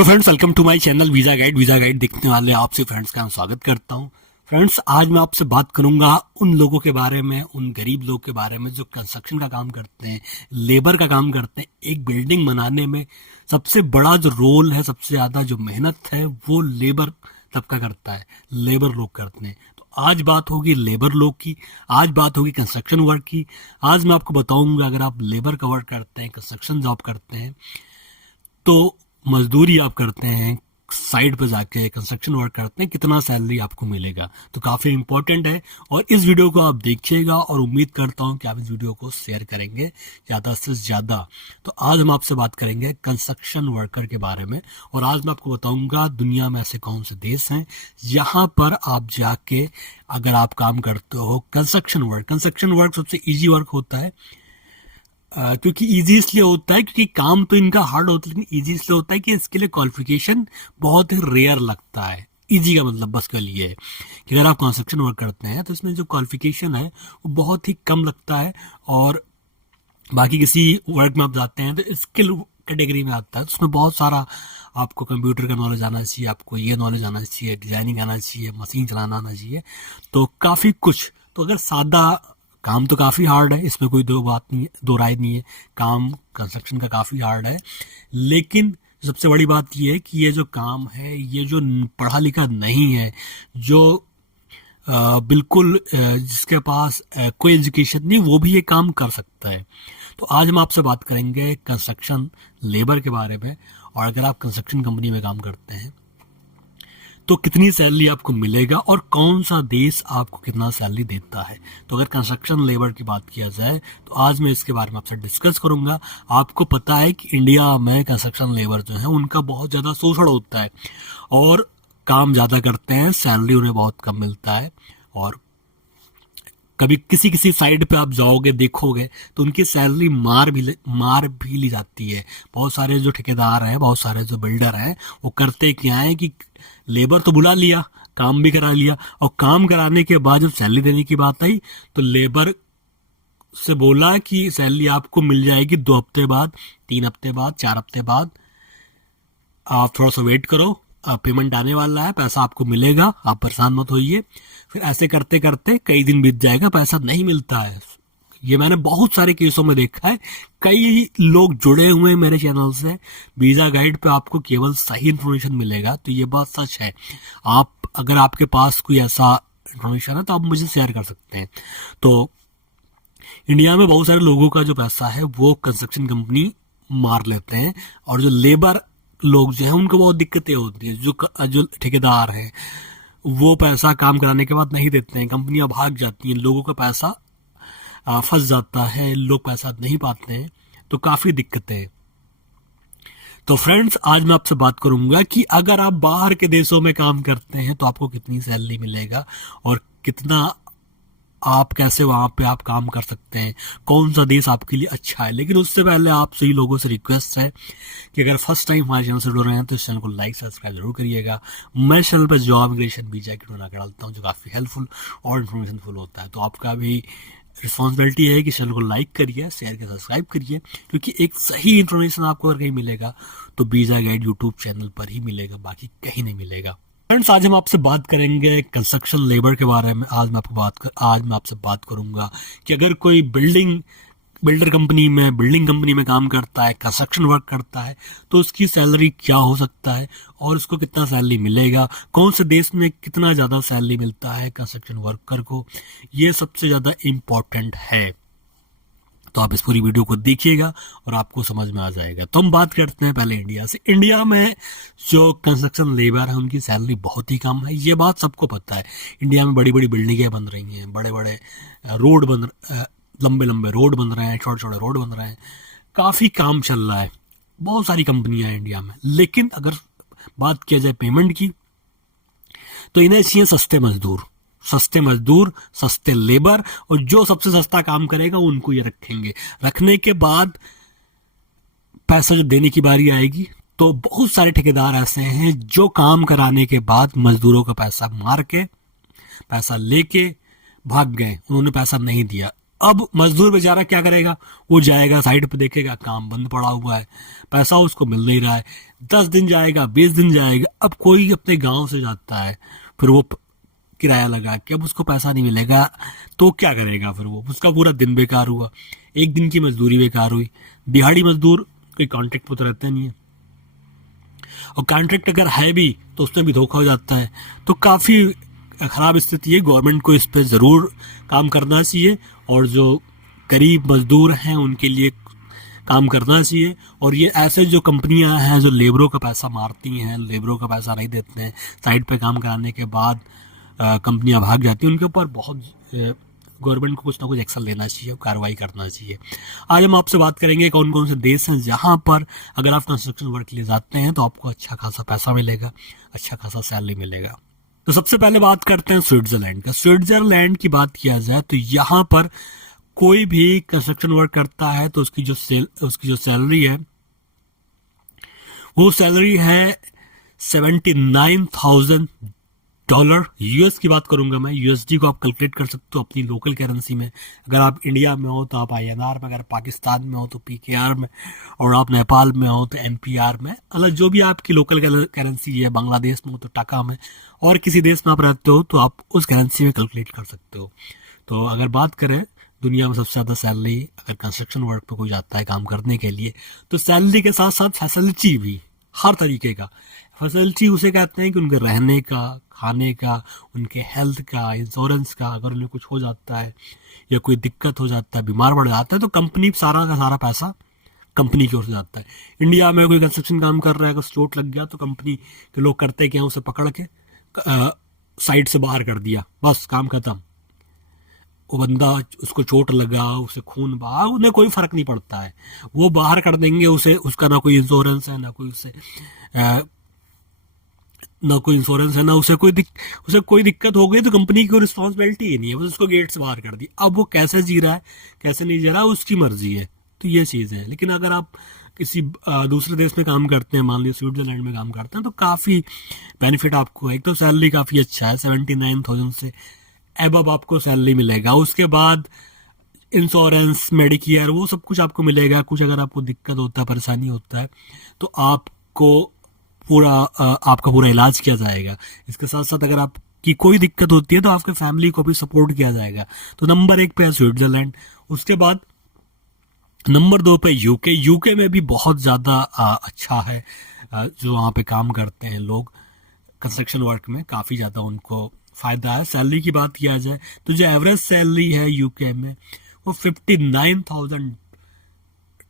Hello friends, welcome to my channel visa guide देखने वाले आपसे फ्रेंड्स का मैं स्वागत करता हूं। फ्रेंड्स, आज मैं आपसे बात करूंगा उन लोगों के बारे में, उन गरीब लोगों के बारे में जो कंस्ट्रक्शन का काम करते हैं, लेबर का काम करते हैं। एक बिल्डिंग बनाने में सबसे बड़ा जो रोल है, सबसे ज्यादा जो मेहनत है, वो लेबर तबका करता है, लेबर लोग करते हैं। तो आज बात होगी लेबर लोग की, आज बात होगी कंस्ट्रक्शन वर्क की। आज मैं आपको बताऊंगा, अगर आप लेबर का वर्क करते हैं, कंस्ट्रक्शन जॉब करते हैं, तो मजदूरी आप करते हैं, साइड पे जाके कंस्ट्रक्शन वर्क करते हैं, कितना सैलरी आपको मिलेगा। तो काफी इंपॉर्टेंट है और इस वीडियो को आप देखिएगा और उम्मीद करता हूं कि आप इस वीडियो को शेयर करेंगे ज्यादा से ज्यादा। तो आज हम आपसे बात करेंगे कंस्ट्रक्शन वर्कर के बारे में और आज मैं आपको बताऊंगा दुनिया में ऐसे कौन से देश हैं जहां पर आप जाके अगर आप काम करते हो कंस्ट्रक्शन वर्क सबसे ईजी वर्क होता है। क्योंकि इजी इसलिए होता है क्योंकि काम तो इनका हार्ड होता है, लेकिन इजी इसलिए होता है कि इसके लिए क्वालिफिकेशन बहुत ही रेयर लगता है। इजी का मतलब बस के लिए है कि अगर आप कंस्ट्रक्शन वर्क करते हैं तो इसमें जो क्वालिफिकेशन है वो बहुत ही कम लगता है और बाकी किसी वर्क में आप जाते हैं तो स्किल कैटेगरी में आता है, तो उसमें बहुत सारा आपको कंप्यूटर का नॉलेज आना चाहिए, आपको ये नॉलेज आना चाहिए, डिजाइनिंग आना चाहिए, मशीन चलाना आना चाहिए, तो काफ़ी कुछ। तो अगर सादा काम तो काफ़ी हार्ड है, इसमें कोई दो बात नहीं है, दो राय नहीं है, काम कंस्ट्रक्शन का काफ़ी हार्ड है। लेकिन सबसे बड़ी बात यह है कि ये जो काम है, ये जो पढ़ा लिखा नहीं है, जो बिल्कुल जिसके पास कोई एजुकेशन नहीं, वो भी ये काम कर सकता है। तो आज हम आपसे बात करेंगे कंस्ट्रक्शन लेबर के बारे में। और अगर आप कंस्ट्रक्शन कंपनी में काम करते हैं तो कितनी सैलरी आपको मिलेगा और कौन सा देश आपको कितना सैलरी देता है। तो अगर कंस्ट्रक्शन लेबर की बात किया जाए तो आज मैं इसके बारे में आपसे डिस्कस करूंगा। आपको पता है कि इंडिया में कंस्ट्रक्शन लेबर जो है उनका बहुत ज़्यादा शोषण होता है और काम ज़्यादा करते हैं, सैलरी उन्हें बहुत कम मिलता है। और कभी किसी किसी साइड पे आप जाओगे, देखोगे तो उनकी सैलरी मार भी ली जाती है। बहुत सारे जो ठेकेदार हैं, बहुत सारे जो बिल्डर हैं, वो करते क्या है कि लेबर तो बुला लिया, काम भी करा लिया, और काम कराने के बाद जब सैलरी देने की बात आई तो लेबर से बोला कि सैलरी आपको मिल जाएगी 2 हफ्ते बाद, 3 हफ्ते बाद, 4 हफ्ते बाद, आप थोड़ा सा वेट करो, पेमेंट आने वाला है, पैसा आपको मिलेगा, आप परेशान मत होइए। फिर ऐसे करते करते कई दिन बीत जाएगा, पैसा नहीं मिलता है। ये मैंने बहुत सारे केसों में देखा है। कई लोग जुड़े हुए हैं मेरे चैनल से। वीजा गाइड पे आपको केवल सही इन्फॉर्मेशन मिलेगा, तो ये बात सच है। आप अगर आपके पास कोई ऐसा इन्फॉर्मेशन है तो आप मुझे शेयर कर सकते हैं। तो इंडिया में बहुत सारे लोगों का जो पैसा है वो कंस्ट्रक्शन कंपनी मार लेते हैं और जो लेबर लोग जो है उनको बहुत दिक्कतें होती है। जो ठेकेदार हैं वो पैसा काम कराने के बाद नहीं देते हैं, कंपनियां भाग जाती हैं, लोगों का पैसा फंस जाता है, लोग पैसा नहीं पाते हैं, तो काफ़ी दिक्कतें हैं। तो फ्रेंड्स, आज मैं आपसे बात करूंगा कि अगर आप बाहर के देशों में काम करते हैं तो आपको कितनी सैलरी मिलेगा और कितना आप कैसे वहां पे आप काम कर सकते हैं, कौन सा देश आपके लिए अच्छा है। लेकिन उससे पहले आप सभी लोगों से रिक्वेस्ट है कि अगर फर्स्ट टाइम हमारे चैनल से जुड़ रहे हैं तो इस चैनल को लाइक सब्सक्राइब जरूर करिएगा। मैं चैनल पर जॉब इमिग्रेशन वीजा की वीडियो डालता हूँ जो काफ़ी हेल्पफुल और इन्फॉर्मेशनफुल होता है। तो आपका भी रिस्पॉन्सिबिलिटी है कि चैनल को लाइक करिए, शेयर करिए, सब्सक्राइब करिए, क्योंकि एक सही इन्फॉर्मेशन आपको अगर कहीं मिलेगा तो वीजा गाइड यूट्यूब चैनल पर ही मिलेगा, बाकी कहीं नहीं मिलेगा। फ्रेंड्स, आज हम आपसे बात करेंगे कंस्ट्रक्शन लेबर के बारे में। आज मैं आपसे बात करूंगा कि अगर कोई बिल्डिंग कंपनी में काम करता है, कंस्ट्रक्शन वर्क करता है, तो उसकी सैलरी क्या हो सकता है और उसको कितना सैलरी मिलेगा, कौन से देश में कितना ज़्यादा सैलरी मिलता है कंस्ट्रक्शन वर्कर को, ये सबसे ज़्यादा इम्पोर्टेंट है। तो आप इस पूरी वीडियो को देखिएगा और आपको समझ में आ जाएगा। तो हम बात करते हैं पहले इंडिया से। इंडिया में जो कंस्ट्रक्शन लेबर है उनकी सैलरी बहुत ही कम है, ये बात सबको पता है। इंडिया में बड़ी बड़ी बिल्डिंगें बन रही हैं, बड़े बड़े लंबे लंबे रोड बन रहे हैं, छोटे छोटे रोड बन रहे हैं, काफ़ी काम चल रहा है, बहुत सारी कंपनियां हैं इंडिया में। लेकिन अगर बात किया जाए पेमेंट की तो इन्हें चाहिए सस्ते मजदूर, सस्ते लेबर, और जो सबसे सस्ता काम करेगा उनको ये रखेंगे। रखने के बाद पैसा जब देने की बारी आएगी तो बहुत सारे ठेकेदार ऐसे हैं जो काम कराने के बाद मजदूरों का पैसा मार के, पैसा लेके भाग गए, उन्होंने पैसा नहीं दिया। अब मजदूर बेचारा क्या करेगा, वो जाएगा साइड पे, देखेगा काम बंद पड़ा हुआ है, पैसा उसको मिल नहीं रहा है, 10 दिन जाएगा, 20 दिन जाएगा, अब कोई अपने गांव से जाता है, फिर वो किराया लगा के, अब उसको पैसा नहीं मिलेगा तो क्या करेगा, फिर वो उसका पूरा दिन बेकार हुआ, एक दिन की मजदूरी बेकार हुई। दिहाड़ी मजदूर कोई कॉन्ट्रैक्ट पर तो रहता नहीं है, और कॉन्ट्रैक्ट अगर है भी तो उसमें भी धोखा हो जाता है। तो काफ़ी खराब स्थिति है, गवर्नमेंट को इस पर ज़रूर काम करना चाहिए, और जो गरीब मजदूर हैं उनके लिए काम करना चाहिए। और ये ऐसे जो कंपनियां हैं जो लेबरों का पैसा मारती हैं, लेबरों का पैसा नहीं देते हैं, साइड पे काम कराने के बाद कंपनियां भाग जाती हैं, उनके ऊपर बहुत गवर्नमेंट को कुछ ना कुछ एक्शन लेना चाहिए, कार्रवाई करना चाहिए। आज हम आपसे बात करेंगे कौन कौन से देश हैं जहां पर अगर आप कंस्ट्रक्शन वर्क के लिए जाते हैं तो आपको अच्छा खासा पैसा मिलेगा, अच्छा खासा सैलरी मिलेगा। तो सबसे पहले बात करते हैं स्विट्जरलैंड का। स्विट्जरलैंड की बात किया जाए तो यहाँ पर कोई भी कंस्ट्रक्शन वर्क करता है तो उसकी जो सैलरी है वो सैलरी है $79,000। यूएस की बात करूंगा मैं, यूएसडी को आप कैलकुलेट कर सकते हो अपनी लोकल करेंसी में। अगर आप इंडिया में हो तो आप आईएनआर में, अगर पाकिस्तान में हो तो पीकेआर में, और आप नेपाल में हो तो एनपीआर में, अलग जो भी आपकी लोकल करेंसी है, बांग्लादेश में हो तो टाका में, और किसी देश में आप रहते हो तो आप उस करेंसी में कैलकुलेट कर सकते हो। तो अगर बात करें दुनिया में सबसे ज़्यादा सैलरी अगर कंस्ट्रक्शन वर्क पे कोई जाता है काम करने के लिए, तो सैलरी के साथ साथ फैसिलिटी भी, हर तरीके का फैसिलिटी उसे कहते हैं कि उनके रहने का, खाने का, उनके हेल्थ का, इंश्योरेंस का, अगर उन्हें कुछ हो जाता है या कोई दिक्कत हो जाता है, बीमार पड़ जाता है, तो कंपनी सारा का सारा पैसा कंपनी की ओर से जाता है। इंडिया में कोई कंस्ट्रक्शन काम कर रहा है, अगर चोट लग गया तो कंपनी के लोग करते हैं कि उसे पकड़ के साइड से बाहर कर दिया, बस काम खत्म। वो बंदा, उसको चोट लगा, उसे खून बहा, उन्हें कोई फर्क नहीं पड़ता है, वो बाहर कर देंगे उसे, उसका ना कोई इंश्योरेंस है, ना कोई उसे ना कोई इंश्योरेंस है, ना उसे कोई दिक्कत हो गई तो कंपनी की कोई रिस्पॉन्सिबिलिटी ही नहीं है, बस उसको गेट से बाहर कर दी। अब वो कैसे जी रहा है, कैसे नहीं जी रहा है, उसकी मर्जी है। तो ये चीज़ है। लेकिन अगर आप किसी दूसरे देश में काम करते हैं, मान लीजिए स्विट्जरलैंड में काम करते हैं, तो काफ़ी बेनिफिट आपको है। एक तो सैलरी काफ़ी अच्छा है, 79,000 से एबव आपको सैलरी मिलेगा। उसके बाद इंश्योरेंस, मेडिकेयर, वो सब कुछ आपको मिलेगा। कुछ अगर आपको दिक्कत होता है, परेशानी होता है, तो आपका पूरा इलाज किया जाएगा। इसके साथ साथ अगर आपकी कोई दिक्कत होती है तो आपके फैमिली को भी सपोर्ट किया जाएगा। तो नंबर 1 पे है स्विट्जरलैंड। उसके बाद नंबर 2 पे यूके। यूके में भी बहुत ज़्यादा अच्छा है, जो वहाँ पे काम करते हैं लोग कंस्ट्रक्शन वर्क में, काफ़ी ज़्यादा उनको फ़ायदा है। सैलरी की बात किया जाए तो जो एवरेज सैलरी है यूके में वो 59,000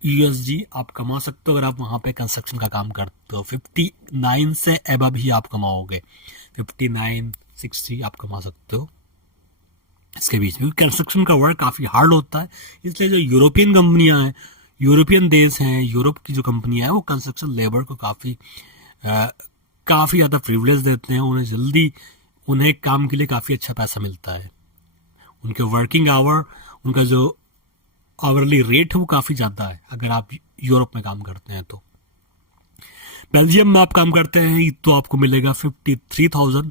यूएसडी आप कमा सकते हो अगर आप वहाँ पे कंस्ट्रक्शन का काम करते हो। 59 से एबव ही आप कमाओगे, 59, 60 आप कमा सकते हो इसके बीच में। कंस्ट्रक्शन का वर्क काफ़ी हार्ड होता है, इसलिए जो यूरोपियन कंपनियां हैं, यूरोपियन देश हैं, यूरोप की जो कंपनियां हैं, वो कंस्ट्रक्शन लेबर को काफ़ी ज़्यादा प्रिविलेज देते हैं। उन्हें काम के लिए काफ़ी अच्छा पैसा मिलता है। उनके वर्किंग आवर, उनका जो आवरली रेट है वो काफ़ी ज़्यादा है अगर आप यूरोप में काम करते हैं तो। बेल्जियम में आप काम करते हैं तो आपको मिलेगा 53,000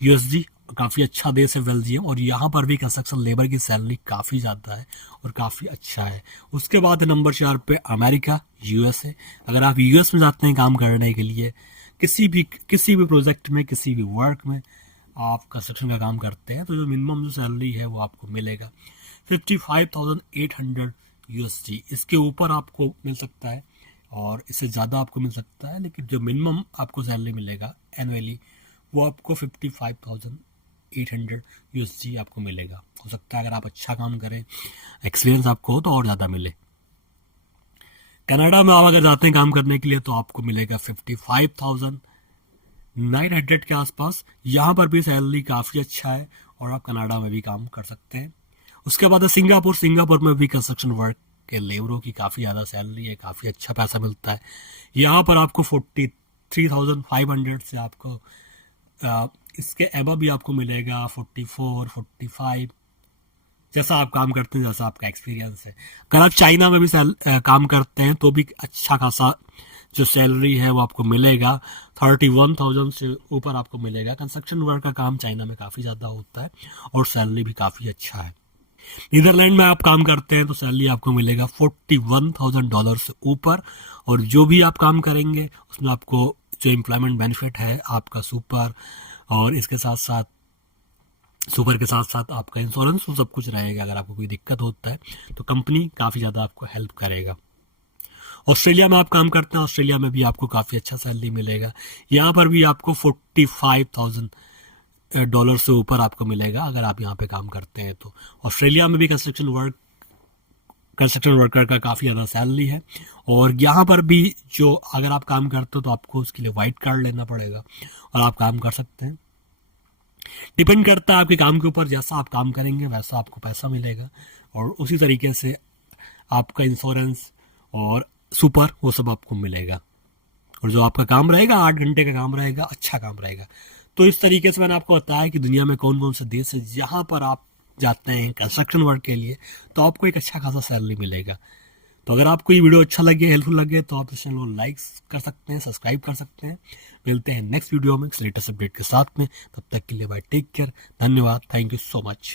यूएसडी। काफ़ी अच्छा देश है बेल्जियम, और यहाँ पर भी कंस्ट्रक्शन लेबर की सैलरी काफ़ी ज़्यादा है और काफ़ी अच्छा है। उसके बाद नंबर 4 पे अमेरिका, यूएसए। अगर आप यूएस में जाते हैं काम करने के लिए, किसी भी प्रोजेक्ट में, किसी भी वर्क में आप कंस्ट्रक्शन का काम करते हैं, तो जो मिनिमम जो सैलरी है वो आपको मिलेगा 55,800 यूएसडी। इसके ऊपर आपको मिल सकता है और इससे ज़्यादा आपको मिल सकता है, लेकिन जो मिनिमम आपको सैलरी मिलेगा एनुअली वो आपको 55,800 यूएसडी आपको मिलेगा। हो सकता है अगर आप अच्छा काम करें, एक्सपीरियंस आपको हो, तो और ज़्यादा मिले। कनाडा में आप अगर जाते हैं काम करने के लिए तो आपको मिलेगा 55,900 के आसपास। यहाँ पर भी सैलरी काफ़ी अच्छा है और आप कनाडा में भी काम कर सकते हैं। उसके बाद है सिंगापुर। सिंगापुर में भी कंस्ट्रक्शन वर्क के लेबरों की काफ़ी ज़्यादा सैलरी है, काफ़ी अच्छा पैसा मिलता है। यहाँ पर आपको 43,500 से आपको इसके एबव भी आपको मिलेगा 44, 45, जैसा आप काम करते हैं, जैसा आपका एक्सपीरियंस है। अगर आप चाइना में भी काम करते हैं तो भी अच्छा खासा जो सैलरी है वो आपको मिलेगा, 31,000 से ऊपर आपको मिलेगा। कंस्ट्रक्शन वर्क का काम चाइना में काफ़ी ज़्यादा होता है और सैलरी भी काफ़ी अच्छा है। नीदरलैंड में आप काम करते हैं तो सैलरी आपको मिलेगा $41,000 से ऊपर। और जो भी आप काम करेंगे उसमें आपको जो एम्प्लॉयमेंट बेनिफिट है आपका सुपर, और इसके साथ साथ सुपर के साथ साथ आपका इंश्योरेंस, वो सब कुछ रहेगा। अगर आपको कोई दिक्कत होता है तो कंपनी काफ़ी ज़्यादा आपको हेल्प करेगा। ऑस्ट्रेलिया में आप काम करते हैं, ऑस्ट्रेलिया में भी आपको काफ़ी अच्छा सैलरी मिलेगा। यहाँ पर भी आपको $45,000 से ऊपर आपको मिलेगा अगर आप यहाँ पे काम करते हैं तो। ऑस्ट्रेलिया में भी कंस्ट्रक्शन वर्कर का काफ़ी ज़्यादा सैलरी है। और यहाँ पर भी जो अगर आप काम करते हो तो आपको उसके लिए वाइट कार्ड लेना पड़ेगा और आप काम कर सकते हैं। डिपेंड करता है आपके काम के ऊपर, जैसा आप काम करेंगे वैसा आपको पैसा मिलेगा। और उसी तरीके से आपका इंश्योरेंस और सुपर वो सब आपको मिलेगा। और जो आपका काम रहेगा 8 घंटे का काम रहेगा, अच्छा काम रहेगा। तो इस तरीके से मैंने आपको बताया कि दुनिया में कौन कौन से देश है जहाँ पर आप जाते हैं कंस्ट्रक्शन वर्क के लिए तो आपको एक अच्छा खासा सैलरी मिलेगा। तो अगर आपको ये वीडियो अच्छा लगे, हेल्पफुल लगे, तो आप इस चैनल को लाइक कर सकते हैं, सब्सक्राइब कर सकते हैं। मिलते हैं नेक्स्ट वीडियो में लेटेस्ट अपडेट के साथ में। तब तक के लिए बाय, टेक केयर, धन्यवाद, थैंक यू सो मच।